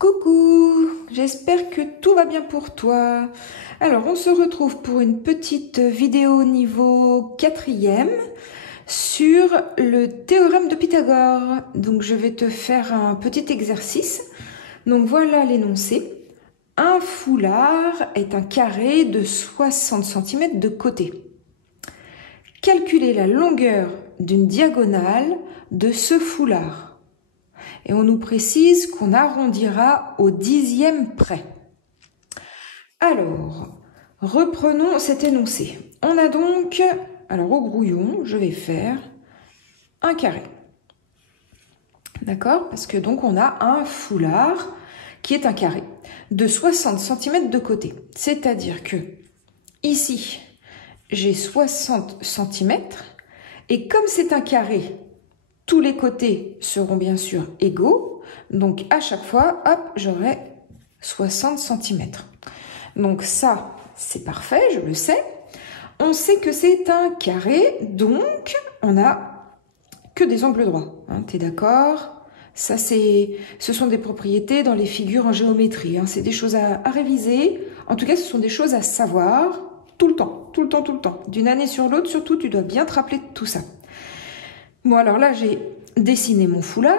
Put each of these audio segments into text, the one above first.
Coucou, j'espère que tout va bien pour toi. Alors, on se retrouve pour une petite vidéo niveau 4e sur le théorème de Pythagore. Donc, je vais te faire un petit exercice. Donc, voilà l'énoncé. Un foulard est un carré de 60 cm de côté. Calculez la longueur d'une diagonale de ce foulard. Et on nous précise qu'on arrondira au 10e près. Alors, reprenons cet énoncé. On a donc, alors au brouillon, je vais faire un carré. D'accord? Parce que donc on a un foulard qui est un carré de 60 cm de côté. C'est-à-dire que ici, j'ai 60 cm et comme c'est un carré, tous les côtés seront bien sûr égaux. Donc, à chaque fois, hop, j'aurai 60 cm. Donc, ça, c'est parfait, je le sais. On sait que c'est un carré, donc on n'a que des angles droits. Hein, t'es d'accord? Ça, ce sont des propriétés dans les figures en géométrie. Hein. C'est des choses à réviser. En tout cas, ce sont des choses à savoir tout le temps, tout le temps, tout le temps. D'une année sur l'autre, surtout, tu dois bien te rappeler de tout ça. Bon, alors là, j'ai dessiné mon foulard.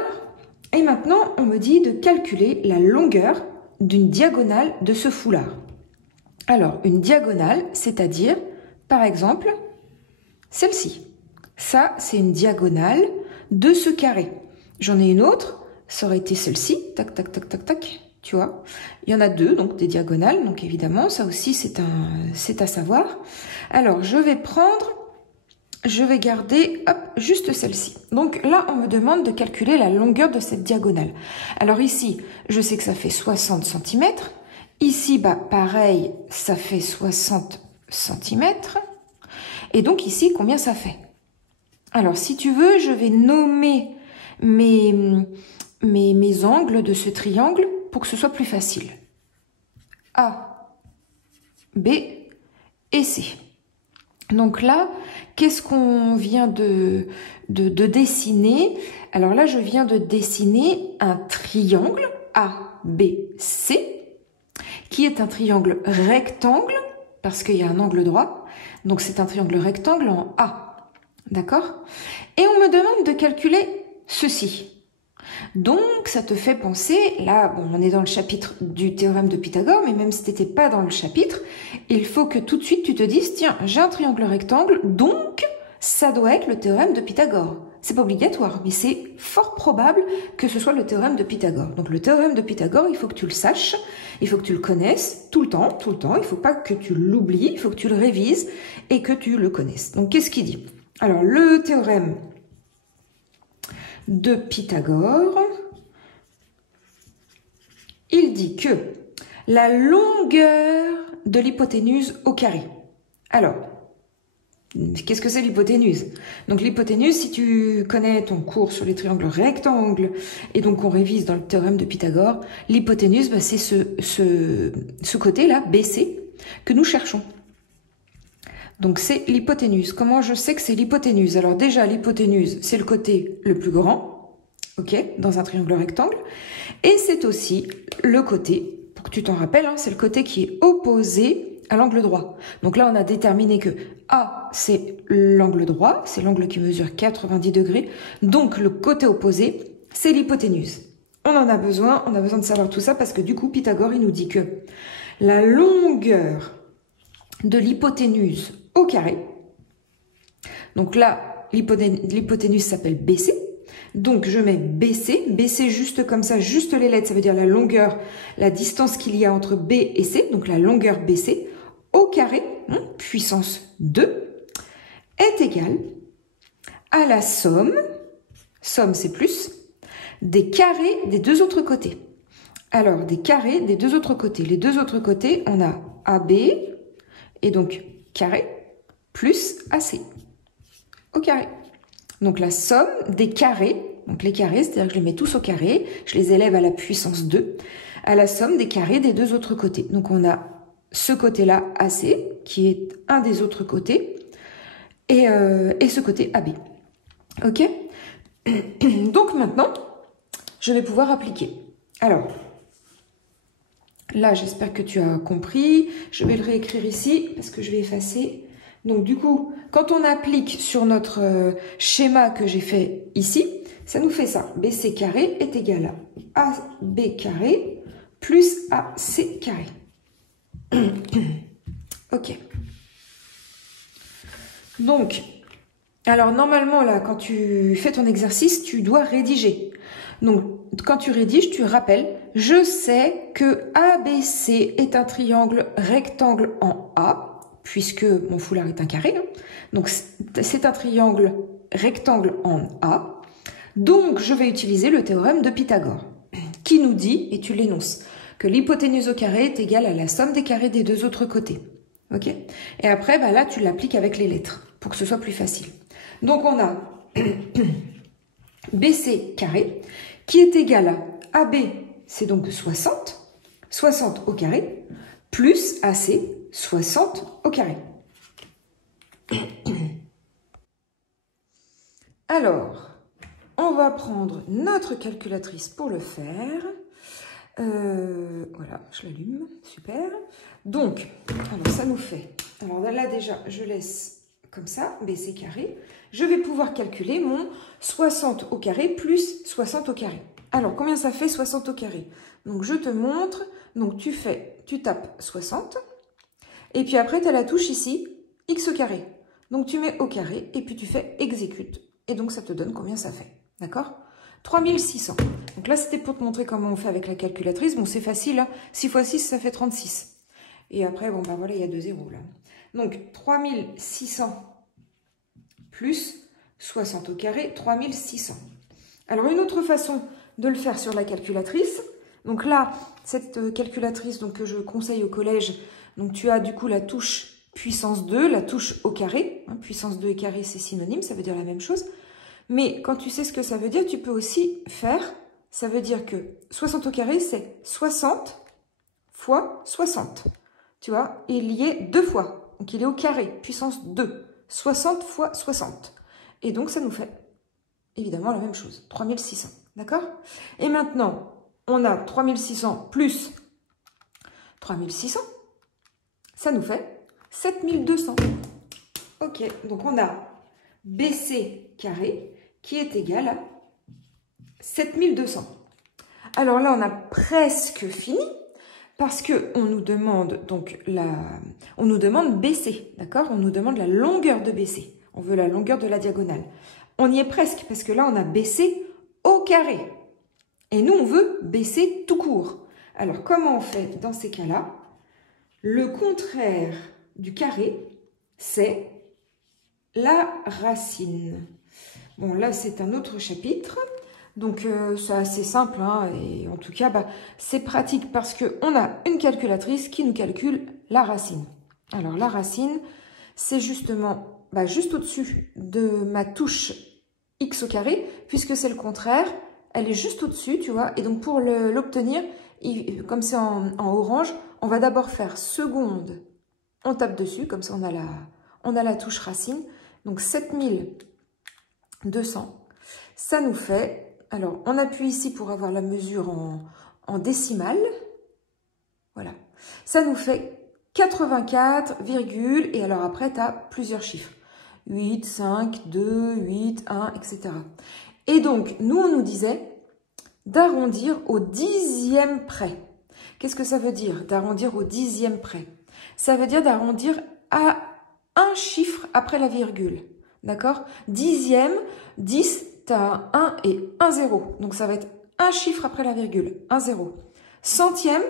Et maintenant, on me dit de calculer la longueur d'une diagonale de ce foulard. Alors, une diagonale, c'est-à-dire, par exemple, celle-ci. Ça, c'est une diagonale de ce carré. J'en ai une autre, ça aurait été celle-ci. Tac, tac, tac, tac, tac. Tu vois, il y en a deux, donc des diagonales. Donc évidemment, ça aussi, c'est à savoir. Alors, je vais garder hop, juste celle-ci. Donc là, on me demande de calculer la longueur de cette diagonale. Alors ici, je sais que ça fait 60 cm. Ici, bah, pareil, ça fait 60 cm. Et donc ici, combien ça fait? Alors, si tu veux, je vais nommer mes angles de ce triangle pour que ce soit plus facile. A, B et C. Donc là, qu'est-ce qu'on vient de dessiner? Alors là, je viens de dessiner un triangle ABC, qui est un triangle rectangle, parce qu'il y a un angle droit. Donc c'est un triangle rectangle en A. D'accord? Et on me demande de calculer ceci. Donc, ça te fait penser, là, bon, on est dans le chapitre du théorème de Pythagore, mais même si tu n'étais pas dans le chapitre, il faut que tout de suite tu te dises, tiens, j'ai un triangle rectangle, donc ça doit être le théorème de Pythagore. C'est pas obligatoire, mais c'est fort probable que ce soit le théorème de Pythagore. Donc, le théorème de Pythagore, il faut que tu le saches, il faut que tu le connaisses tout le temps, il faut pas que tu l'oublies, il faut que tu le révises et que tu le connaisses. Donc, qu'est-ce qu'il dit? Alors, le théorème de Pythagore, il dit que la longueur de l'hypoténuse au carré. Alors, qu'est-ce que c'est l'hypoténuse? Donc l'hypoténuse, si tu connais ton cours sur les triangles rectangles, et donc on révise dans le théorème de Pythagore, l'hypoténuse, bah, c'est ce côté-là, BC, que nous cherchons. Donc, c'est l'hypoténuse. Comment je sais que c'est l'hypoténuse? Alors déjà, l'hypoténuse, c'est le côté le plus grand, ok, dans un triangle rectangle. Et c'est aussi le côté, pour que tu t'en rappelles, hein, c'est le côté qui est opposé à l'angle droit. Donc là, on a déterminé que A, c'est l'angle droit, c'est l'angle qui mesure 90 degrés. Donc, le côté opposé, c'est l'hypoténuse. On a besoin de savoir tout ça parce que du coup, Pythagore, il nous dit que la longueur de l'hypoténuse au carré. Donc là, l'hypoténuse s'appelle BC. Donc je mets BC. BC juste comme ça, juste les lettres, ça veut dire la longueur, la distance qu'il y a entre B et C. Donc la longueur BC au carré, puissance 2, est égale à la somme c'est plus, des carrés des deux autres côtés. Alors, des carrés des deux autres côtés. Les deux autres côtés, on a AB, et donc carré, plus AC, au carré. Donc la somme des carrés, donc les carrés, c'est-à-dire que je les mets tous au carré, je les élève à la puissance 2, à la somme des carrés des deux autres côtés. Donc on a ce côté-là AC, qui est un des autres côtés, et ce côté AB. Ok? Donc maintenant, je vais pouvoir appliquer. Alors, Là, j'espère que tu as compris. Je vais le réécrire ici parce que je vais effacer. Donc, du coup, quand on applique sur notre schéma que j'ai fait ici, ça nous fait ça. BC carré est égal à AB carré plus AC carré. Ok. Donc, alors normalement, là, quand tu fais ton exercice, tu dois rédiger. Donc, quand tu rédiges, tu rappelles, je sais que ABC est un triangle rectangle en A, puisque mon foulard est un carré. Hein. Donc, c'est un triangle rectangle en A. Donc, je vais utiliser le théorème de Pythagore, qui nous dit, et tu l'énonces, que l'hypoténuse au carré est égale à la somme des carrés des deux autres côtés. Ok? Et après, bah là, tu l'appliques avec les lettres, pour que ce soit plus facile. Donc, on a BC carré, qui est égal à AB, c'est donc 60, 60 au carré, plus AC, 60 au carré. Alors, on va prendre notre calculatrice pour le faire. Voilà, je l'allume, super. Donc, alors ça nous fait, alors là déjà, je laisse comme ça, BC carré. Je vais pouvoir calculer mon 60 au carré plus 60 au carré. Alors, combien ça fait 60 au carré? Donc, je te montre. Donc, tu tapes 60. Et puis après, tu as la touche ici, X au carré. Donc, tu mets au carré et puis tu fais exécute. Et donc, ça te donne combien ça fait. D'accord? 3600. Donc là, c'était pour te montrer comment on fait avec la calculatrice. Bon, c'est facile. Hein. 6 x 6, ça fait 36. Et après, bon, ben voilà, il y a 2 zéros là. Donc, 3600 plus 60 au carré, 3600. Alors, une autre façon de le faire sur la calculatrice. Donc là, cette calculatrice donc, que je conseille au collège, donc tu as du coup la touche puissance 2, la touche au carré. Hein, puissance 2 et carré, c'est synonyme, ça veut dire la même chose. Mais quand tu sais ce que ça veut dire, tu peux aussi faire, ça veut dire que 60 au carré, c'est 60 fois 60. Tu vois, il y est 2 fois. Donc, il est au carré, puissance 2. 60 fois 60. Et donc, ça nous fait évidemment la même chose, 3600. D'accord? Et maintenant, on a 3600 plus 3600. Ça nous fait 7200. Ok, donc on a BC carré qui est égal à 7200. Alors là, on a presque fini parce qu'on nous demande donc on nous demande BC, d'accord? On nous demande la longueur de BC. On veut la longueur de la diagonale. On y est presque parce que là, on a BC au carré. Et nous, on veut BC tout court. Alors, comment on fait dans ces cas-là? Le contraire du carré, c'est la racine. Bon, là, c'est un autre chapitre. Donc, c'est assez simple. Hein, et en tout cas, bah, c'est pratique parce qu'on a une calculatrice qui nous calcule la racine. Alors, la racine, c'est justement juste au-dessus de ma touche x au carré, puisque c'est le contraire. Elle est juste au-dessus, tu vois. Et donc, pour l'obtenir, comme c'est en orange, on va d'abord faire seconde. On tape dessus, comme ça, on a la touche racine. Donc, 7200. Ça nous fait... Alors, on appuie ici pour avoir la mesure en décimale. Voilà. Ça nous fait 84, et alors après, tu as plusieurs chiffres. 8, 5, 2, 8, 1, etc. Et donc, nous, on nous disait d'arrondir au 10e près. Qu'est-ce que ça veut dire, d'arrondir au 10e près? Ça veut dire d'arrondir à un chiffre après la virgule. D'accord? 10e, 10, tu as un 1 et un 0. Donc, ça va être un chiffre après la virgule, un 0. Centième,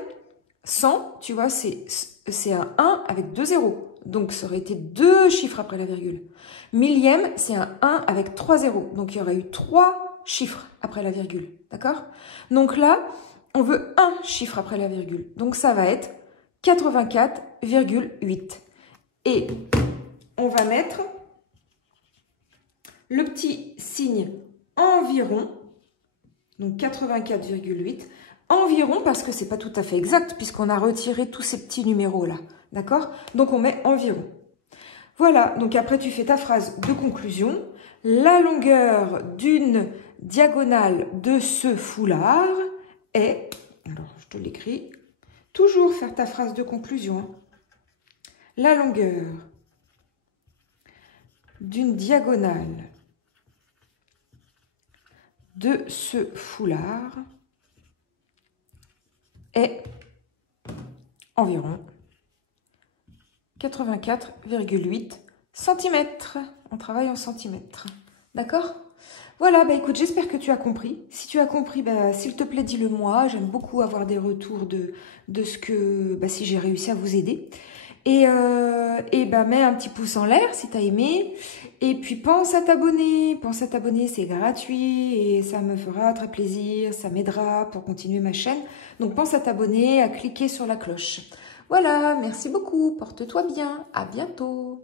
100, tu vois, c'est un 1 avec 2 zéros. Donc, ça aurait été 2 chiffres après la virgule. Millième, c'est un 1 avec 3 zéros. Donc, il y aurait eu 3 chiffres après la virgule. D'accord? Donc là, on veut un chiffre après la virgule. Donc, ça va être 84,8. Et on va mettre le petit signe environ. Donc, 84,8. Environ, parce que c'est pas tout à fait exact, puisqu'on a retiré tous ces petits numéros-là. D'accord? Donc, on met environ. Voilà. Donc, après, tu fais ta phrase de conclusion. La longueur d'une diagonale de ce foulard est... Alors, je te l'écris. Toujours faire ta phrase de conclusion. Hein. La longueur d'une diagonale de ce foulard est environ 84,8 cm. On travaille en centimètres. D'accord? Voilà, bah écoute, j'espère que tu as compris. Si tu as compris, bah, s'il te plaît, dis-le moi. J'aime beaucoup avoir des retours de ce que, bah, si j'ai réussi à vous aider. Et bah, mets un petit pouce en l'air si tu as aimé. Et puis pense à t'abonner. Pense à t'abonner, c'est gratuit et ça me fera très plaisir. Ça m'aidera pour continuer ma chaîne. Donc pense à t'abonner, à cliquer sur la cloche. Voilà, merci beaucoup. Porte-toi bien. À bientôt.